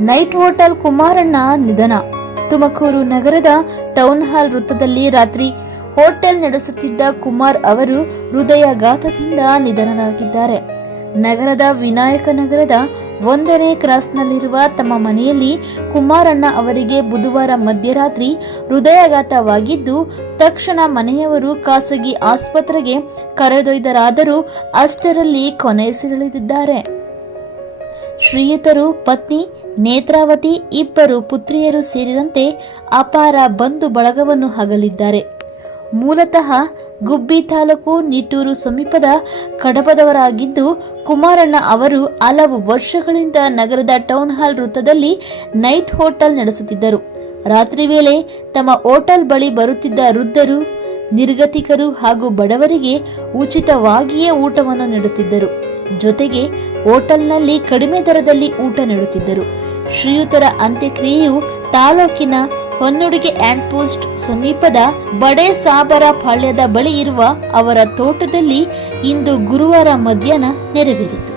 Night hotel ಕುಮಾರಣ್ಣ ನಿಧನ. ತುಮಕೂರು ನಗರದ town hall ವೃತ್ತದಲ್ಲಿ ರಾತ್ರಿ ಹೋಟೆಲ್ ನಡೆಸುತ್ತಿದ್ದ ಕುಮಾರ್ ಅವರು ಹೃದಯಾಘಾತದಿಂದ ನಿಧನರಾಗಿದ್ದಾರೆ. ನಗರದ ವಿನಾಯಕ ನಗರದ ಒಂದನೇ ಕ್ರಾಸ್ನಲ್ಲಿರುವ ತಮ್ಮ ಮನೆಯಲ್ಲಿ ಕುಮಾರಣ್ಣ ಅವರಿಗೆ ಬುಧವಾರ ಮಧ್ಯರಾತ್ರಿ ಹೃದಯಾಘಾತವಾಗಿದ್ದು, ತಕ್ಷಣ ಮನೆಯವರು ಖಾಸಗಿ ಆಸ್ಪತ್ರೆಗೆ ಕರೆದೊಯ್ದರಾದರೂ ಅಷ್ಟರಲ್ಲಿ ಕೊನೆಯುಸಿರೆಳೆದಿದ್ದಾರೆ ಶ್ರೀಯುತರು ಪತ್ನಿ ನೇತ್ರಾವತಿ ಇಬ್ಬರು ಪುತ್ರಿಯರು ಸೇರಿದಂತೆ ಅಪಾರ ಬಂಧು ಬಳಗವನ್ನು ಹಗಲಿದ್ದಾರೆ. ಮೂಲತಃ ಗುಬ್ಬಿ ತಾಲೂಕು ನಿಟ್ಟೂರು ಸಮೀಪದ ಕಡಬದವರಾಗಿದ್ದು, ಕುಮಾರಣ್ಣ ಅವರು ಹಲವು ವರ್ಷಗಳಿಂದ ನಗರದ ಟೌನ್ ಹಾಲ್ ವೃತ್ತದಲ್ಲಿ ನೈಟ್ ಹೋಟೆಲ್ ನಡೆಸುತ್ತಿದ್ದರು. ರಾತ್ರಿ ವೇಳೆ ತಮ್ಮ ಹೋಟೆಲ್ ಬಳಿ ಬರುತ್ತಿದ್ದ ವೃದ್ಧರು, ನಿರ್ಗತಿಕರು ಹಾಗೂ ಬಡವರಿಗೆ ಉಚಿತವಾಗಿಯೇ ಊಟವನ್ನು ನೀಡುತ್ತಿದ್ದರು. ಜೊತೆಗೆ ಹೋಟೆಲ್ನಲ್ಲಿ ಕಡಿಮೆ ದರದಲ್ಲಿ ಊಟ ನೀಡುತ್ತಿದ್ದರು. ಶ್ರೀಯುತರ ಅಂತ್ಯಕ್ರಿಯೆಯು ತಾಲೂಕಿನ ಹೊನ್ನುಡಿಗೆ ಆ್ಯಂಡ್ ಪೋಸ್ಟ್ ಸಮೀಪದ ಬಡೆ ಸಾಬರ ಪಾಳ್ಯದ ಬಳಿ ಇರುವ ಅವರ ತೋಟದಲ್ಲಿ ಇಂದು ಗುರುವಾರ ಮಧ್ಯಾಹ್ನ ನೆರವೇರಿತು.